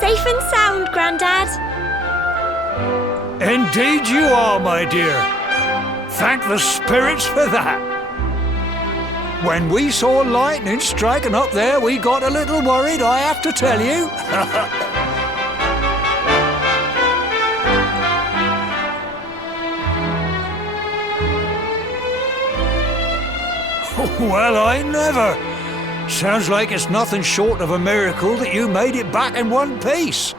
safe and sound, Grandad. Indeed you are, my dear. Thank the spirits for that. When we saw lightning striking up there, we got a little worried, I have to tell you. Well, I never. Sounds like it's nothing short of a miracle that you made it back in one piece.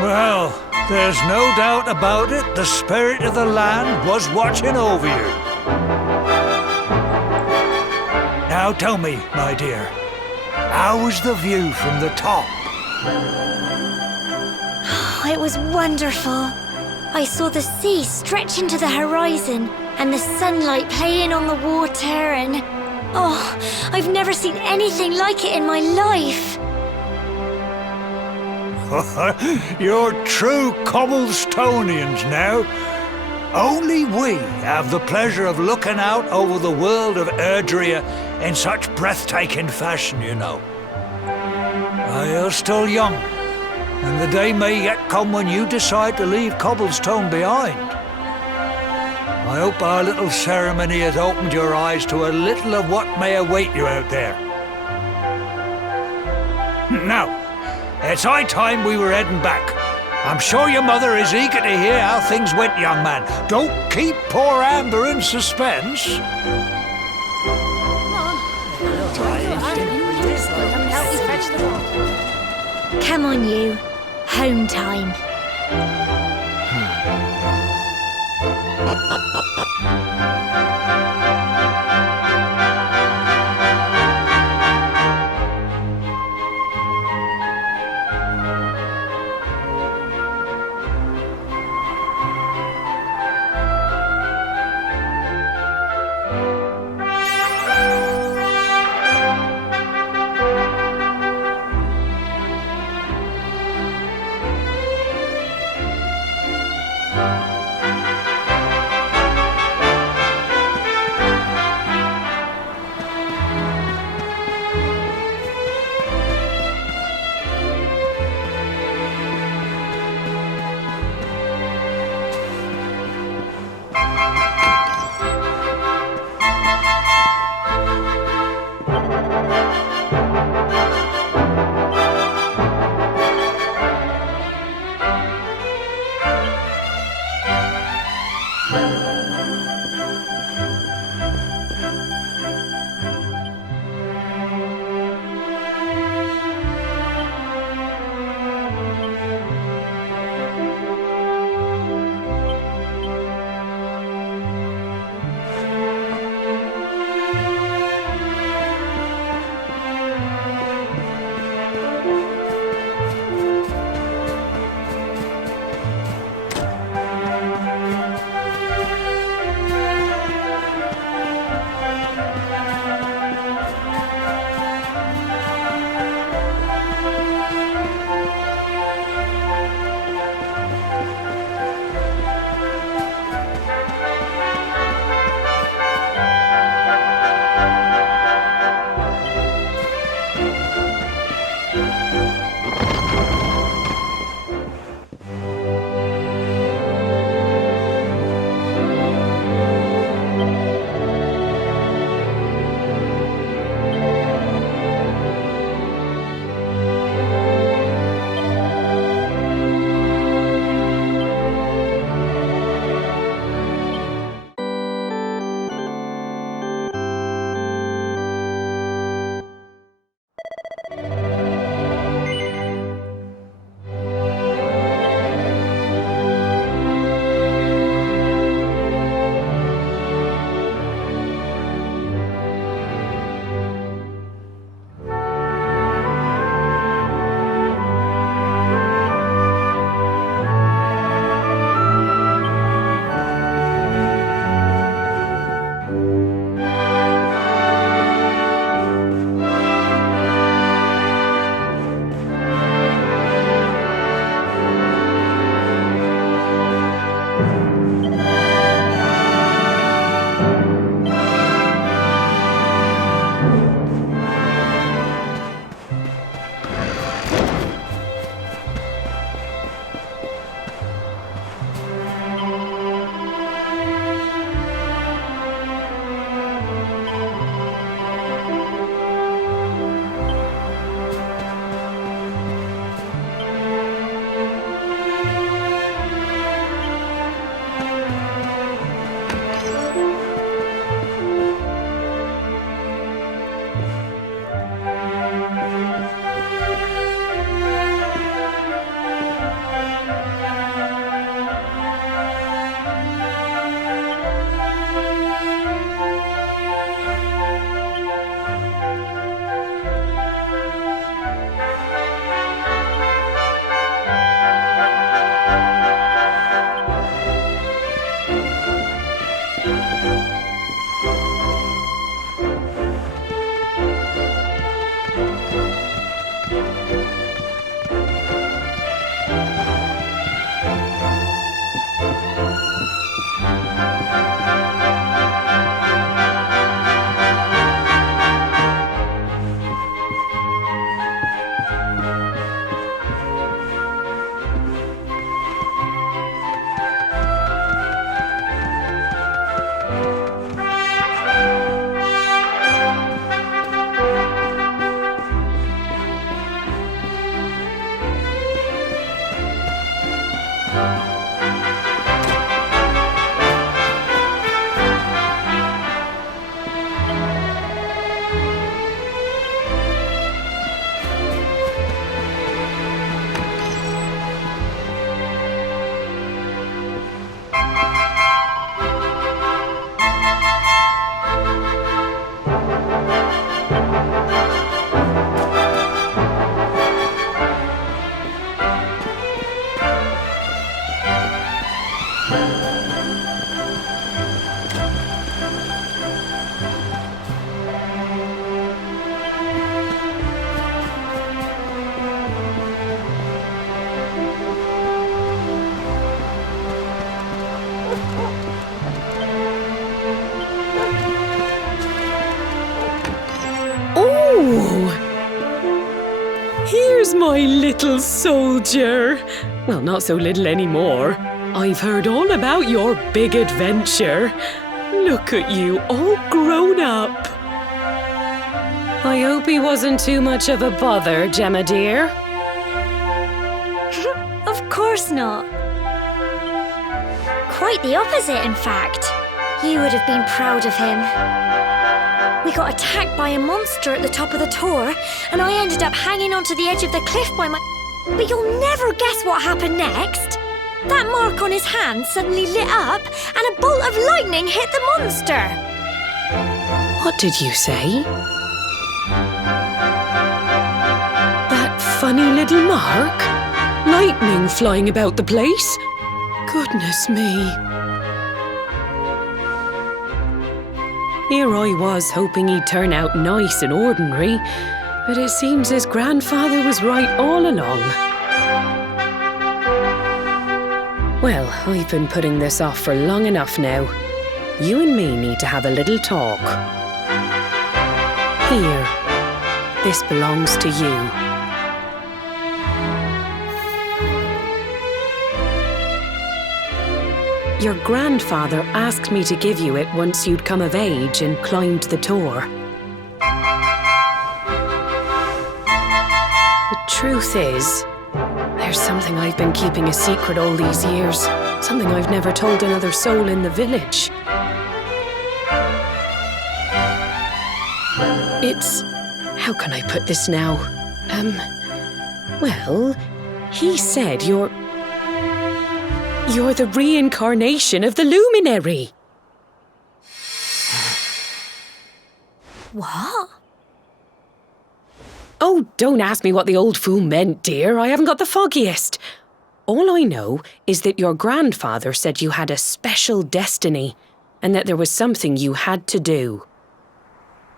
Well, there's no doubt about it, the spirit of the land was watching over you. Now tell me, my dear, how was the view from the top? It was wonderful. I saw the sea stretch into the horizon and the sunlight playing on the water and... Oh, I've never seen anything like it in my life. You're true Cobblestonians now. Only we have the pleasure of looking out over the world of Erdrea in such breathtaking fashion, you know. You're still young, and the day may yet come when you decide to leave Cobblestone behind. I hope our little ceremony has opened your eyes to a little of what may await you out there. Now, it's high time we were heading back. I'm sure your mother is eager to hear how things went, young man. Don't keep poor Amber in suspense. Come on, you. Home time. Here's my little soldier. Well, not so little anymore. I've heard all about your big adventure. Look at you, all grown up. I hope he wasn't too much of a bother, Gemma dear. Of course not. Quite the opposite, in fact. You would have been proud of him. We got attacked by a monster at the top of the tour, and I ended up hanging onto the edge of the cliff by my... But you'll never guess what happened next. That mark on his hand suddenly lit up, and a bolt of lightning hit the monster. What did you say? That funny little mark? Lightning flying about the place? Goodness me. Here I was hoping he'd turn out nice and ordinary, but it seems his grandfather was right all along. Well, I've been putting this off for long enough now. You and me need to have a little talk. Here, this belongs to you. Your grandfather asked me to give you it once you'd come of age and climbed the tour. The truth is, there's something I've been keeping a secret all these years. Something I've never told another soul in the village. It's... how can I put this now? Well, he said you're the reincarnation of the luminary. What? Oh, don't ask me what the old fool meant, dear. I haven't got the foggiest. All I know is that your grandfather said you had a special destiny and that there was something you had to do.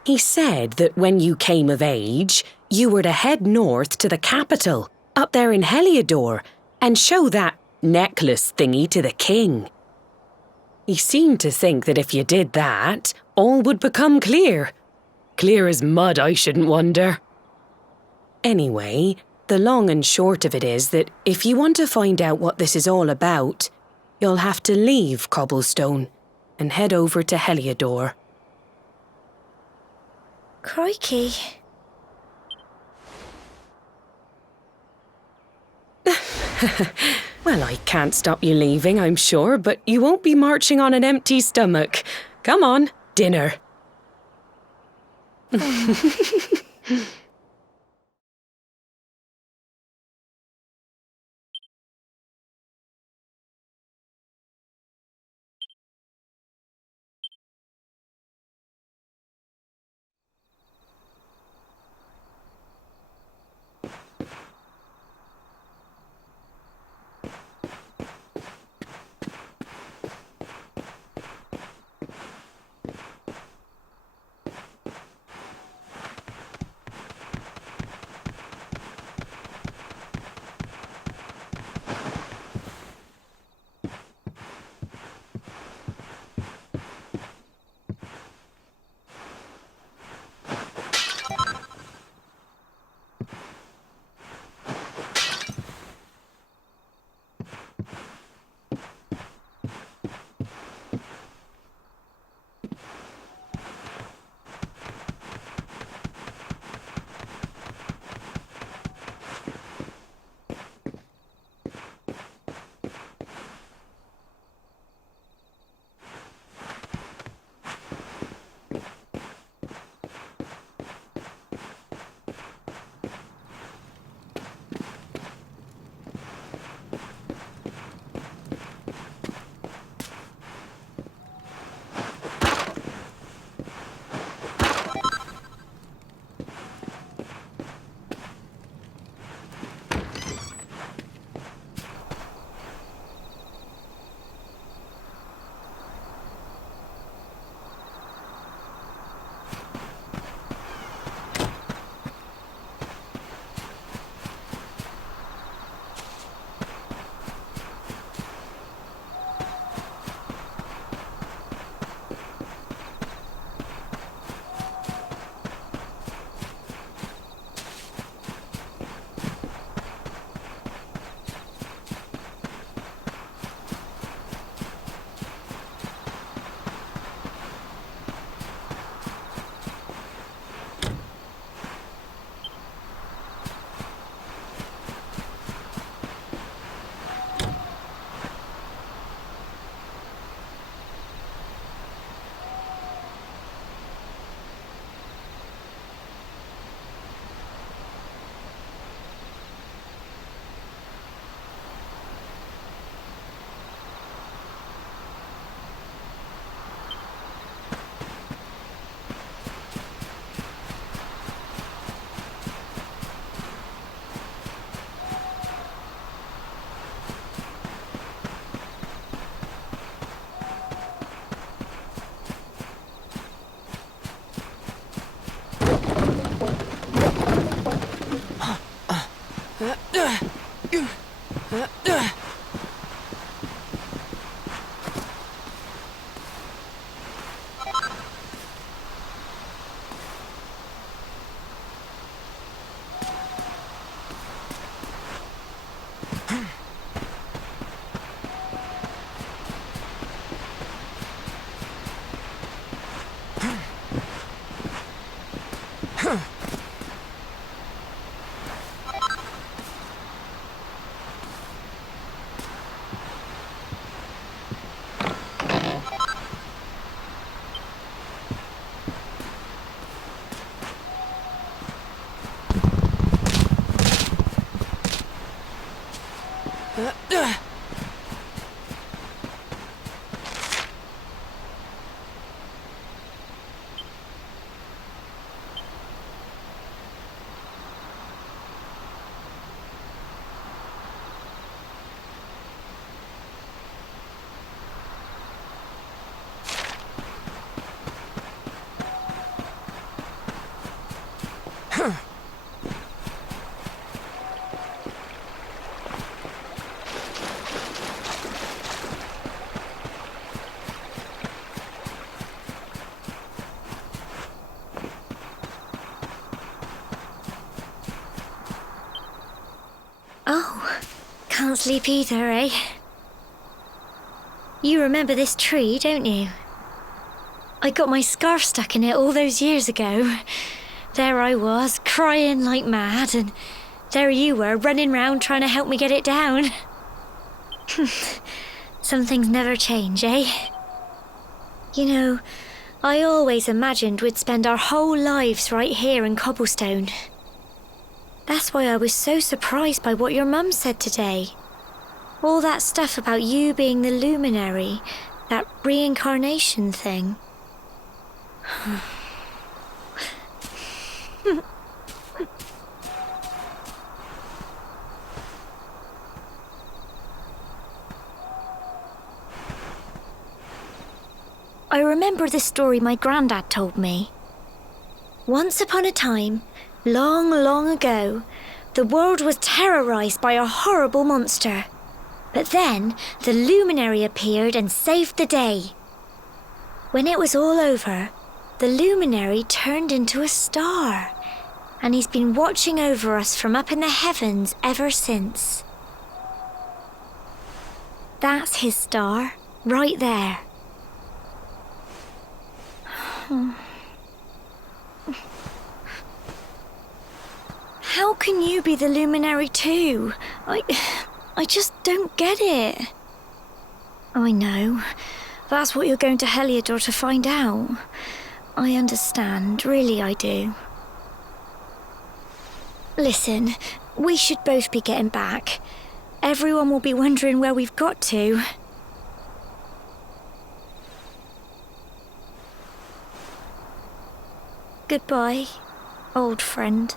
He said that when you came of age, you were to head north to the capital, up there in Heliodor, and show that necklace thingy to the king. He seemed to think that if you did that, all would become clear. Clear as mud, I shouldn't wonder. Anyway, the long and short of it is that if you want to find out what this is all about, you'll have to leave Cobblestone and head over to Heliodor. Crikey. Well, I can't stop you leaving, I'm sure, but you won't be marching on an empty stomach. Come on, dinner. Oh, can't sleep either, eh? You remember this tree, don't you? I got my scarf stuck in it all those years ago. There I was, crying like mad, and there you were, running round trying to help me get it down. Some things never change, eh? You know, I always imagined we'd spend our whole lives right here in Cobblestone. That's why I was so surprised by what your mum said today. All that stuff about you being the luminary, that reincarnation thing. I remember the story my granddad told me. Once upon a time, long, long ago, the world was terrorized by a horrible monster. But then the luminary appeared and saved the day. When it was all over, the luminary turned into a star, and he's been watching over us from up in the heavens ever since. That's his star, right there. How can you be the luminary too? I just don't get it. I know. That's what you're going to Heliodor to find out. I understand, really I do. Listen, we should both be getting back. Everyone will be wondering where we've got to. Goodbye, old friend.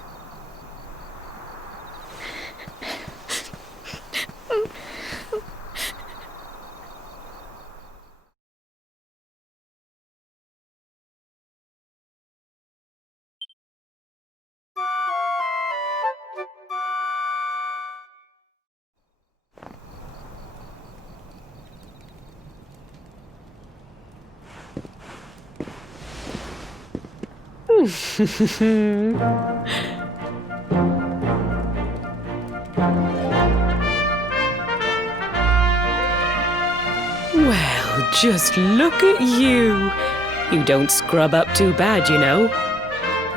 Well, just look at you. You don't scrub up too bad, you know.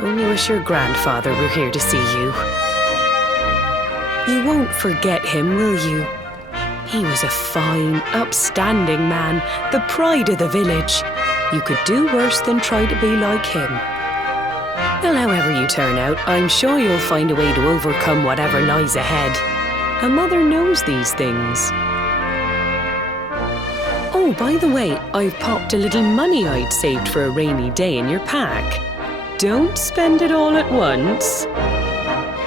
Only wish your grandfather were here to see you. You won't forget him, will you? He was a fine, upstanding man, the pride of the village. You could do worse than try to be like him. Well, however you turn out, I'm sure you'll find a way to overcome whatever lies ahead. A mother knows these things. Oh, by the way, I've popped a little money I'd saved for a rainy day in your pack. Don't spend it all at once.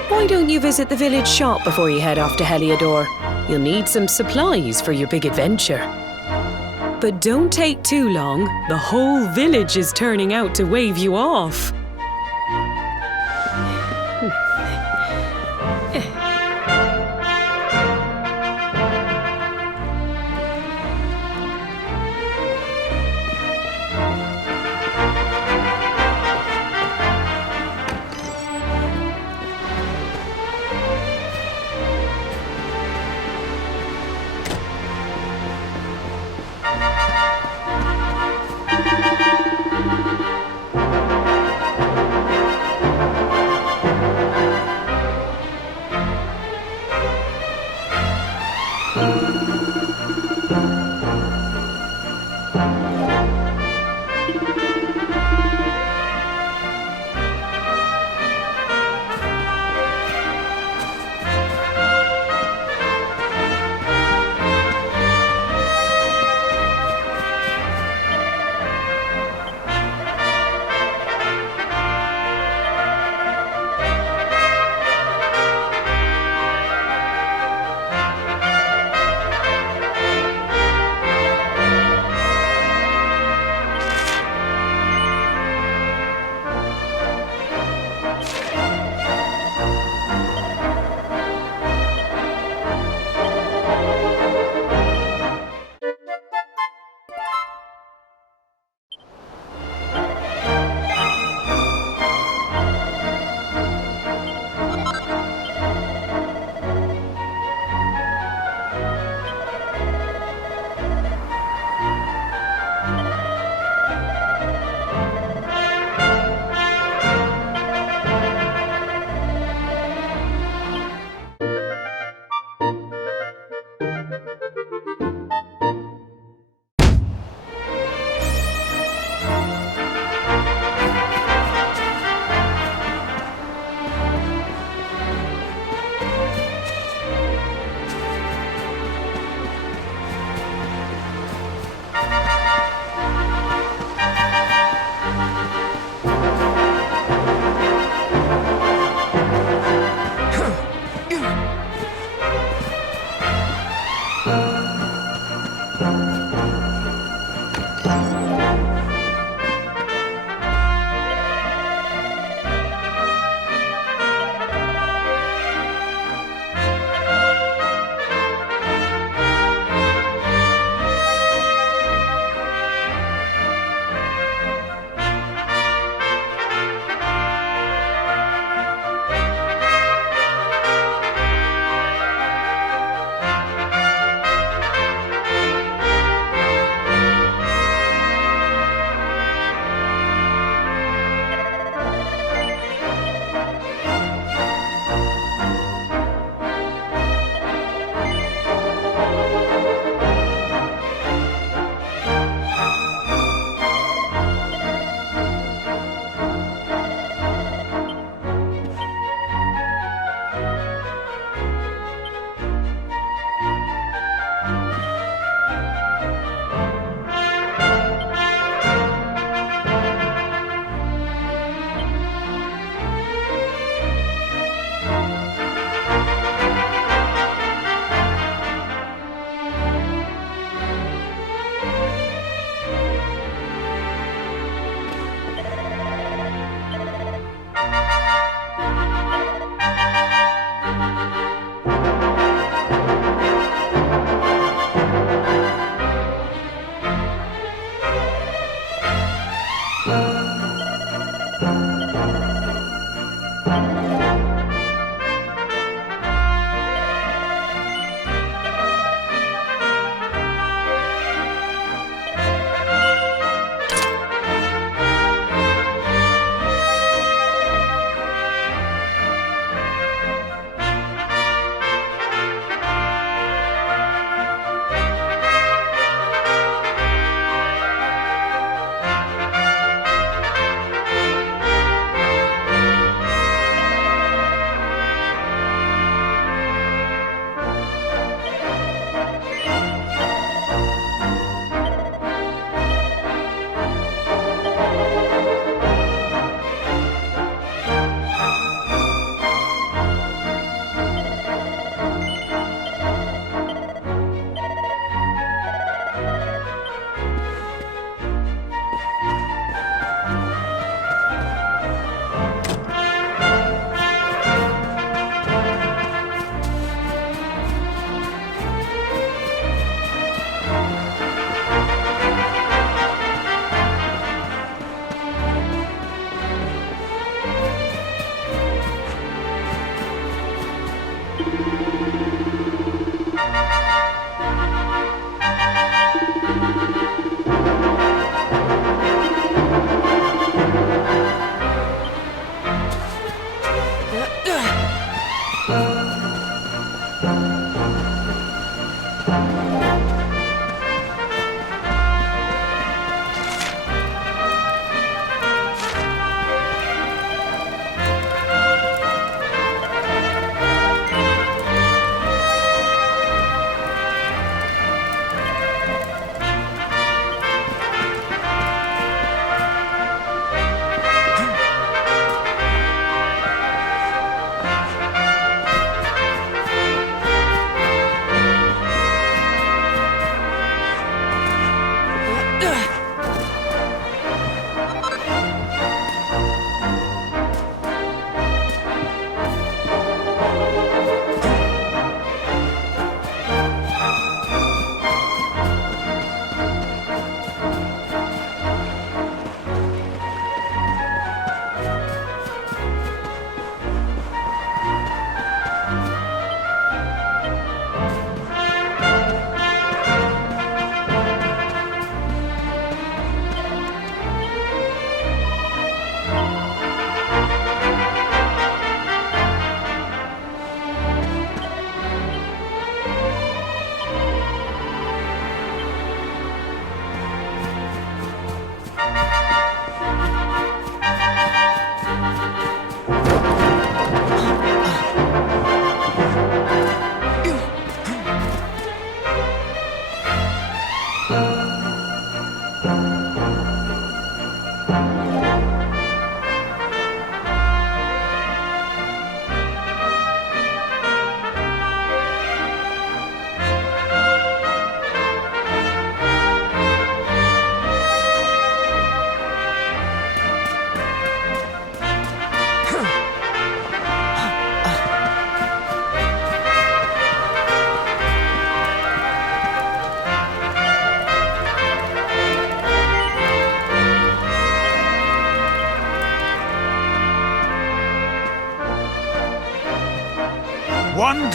Why don't you visit the village shop before you head off to Heliodor? You'll need some supplies for your big adventure. But don't take too long. The whole village is turning out to wave you off.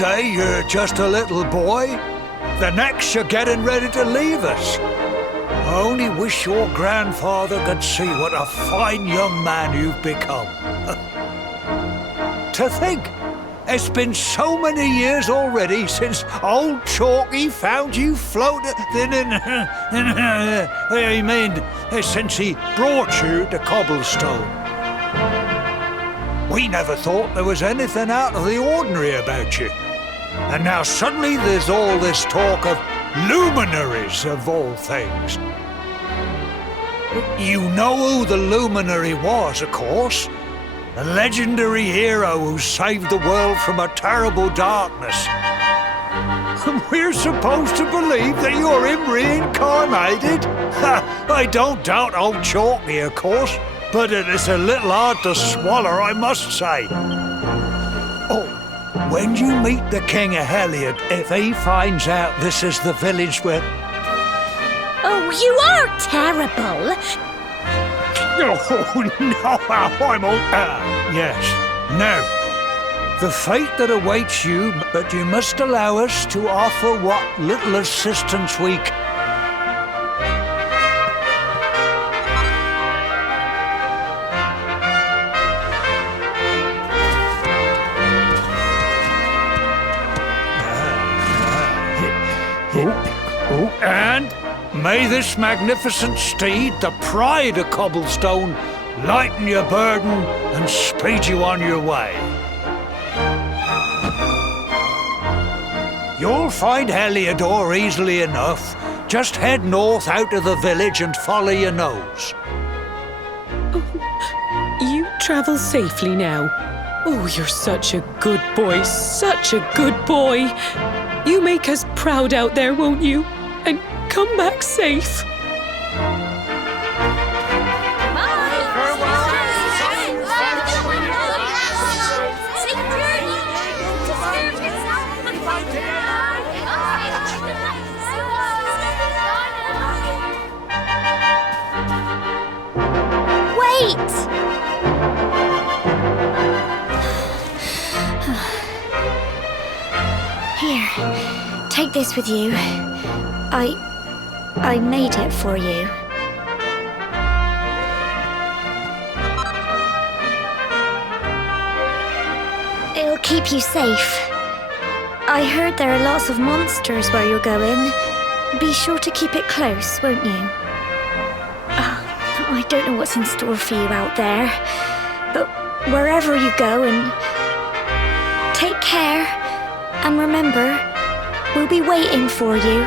day you're just a little boy, the next you're getting ready to leave us. I only wish your grandfather could see what a fine young man you've become. To think, it's been so many years already since old Chalky found you floating I mean, since he brought you to Cobblestone. We never thought there was anything out of the ordinary about you. And now suddenly there's all this talk of luminaries of all things. You know who the luminary was, of course. A legendary hero who saved the world from a terrible darkness. We're supposed to believe that you're him reincarnated? I don't doubt old Chalky, of course, but it is a little hard to swallow, I must say. Oh, when you meet the King of Heliod, if he finds out this is the village where... Oh, you are terrible! Oh, no, I'm all... yes, no. The fate that awaits you, but you must allow us to offer what little assistance we can. And may this magnificent steed, the pride of Cobblestone, lighten your burden and speed you on your way. You'll find Heliodor easily enough. Just head north out of the village and follow your nose. You travel safely now. Oh, you're such a good boy, such a good boy. You make us proud out there, won't you? And come back safe. Wait! Here, take this with you. I made it for you. It'll keep you safe. I heard there are lots of monsters where you're going. Be sure to keep it close, won't you? I don't know what's in store for you out there, but wherever you go, and take care, and remember, we'll be waiting for you.